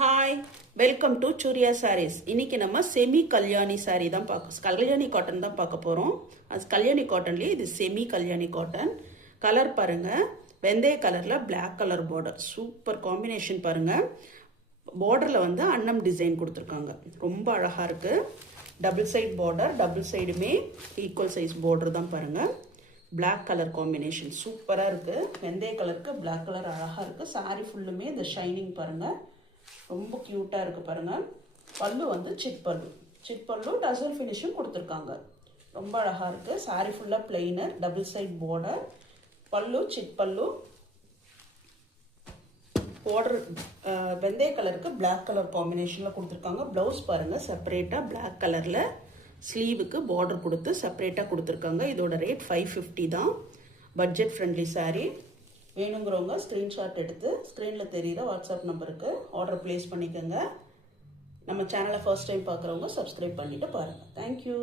Hi, welcome to Surya Sarees. இன்னைக்கு நம்ம semi Kalyani sari தான் கல்யாணி காட்டன் தான் பார்க்க போகிறோம். அது கல்யாணி காட்டன்லேயே இது செமி கல்யாணி காட்டன். கலர் பாருங்க, வெந்தய கலரில் black colour border, super combination பாருங்க. பார்டரில் வந்து அன்னம் டிசைன் கொடுத்துருக்காங்க, ரொம்ப அழகாக இருக்குது. டபுள் சைட் பார்டர், டபுள் சைடுமே ஈக்குவல் சைஸ் பார்டர் தான் பாருங்க. பிளாக் கலர் காம்பினேஷன் சூப்பராக இருக்குது. வெந்தய கலருக்கு பிளாக் கலர் அழகாக இருக்குது. சாரீ ஃபுல்லுமே இந்த ஷைனிங் பாருங்கள், ரொம்ப க்யூட்டாக இருக்குது பாருங்கள். பல்லு வந்து சிட் பல்லு டசல் ஃபினிஷும் கொடுத்துருக்காங்க, ரொம்ப அழகாக இருக்குது. சாரீ ஃபுல்லாக பிளெயினர், டபுள் சைட் பார்டர், பல்லு சிட் பல்லு. பார்டர் வெந்தய கலருக்கு பிளாக் கலர் காம்பினேஷனில் கொடுத்துருக்காங்க. ப்ளவுஸ் பாருங்கள், செப்பரேட்டாக பிளாக் கலரில் ஸ்லீவுக்கு பார்டர் கொடுத்து செப்பரேட்டாக கொடுத்துருக்காங்க. இதோட ரேட் 550 தான். Budget friendly sari. வேணுங்கிறவங்க ஸ்க்ரீன்ஷாட் எடுத்து ஸ்க்ரீனில் தெரியுற வாட்ஸ்அப் நம்பருக்கு ஆர்டர் ப்ளேஸ் பண்ணிக்கோங்க. நம்ம சேனலை ஃபர்ஸ்ட் டைம் பார்க்குறவங்க சப்ஸ்கிரைப் பண்ணிவிட்டு பாருங்கள். தேங்க்யூ.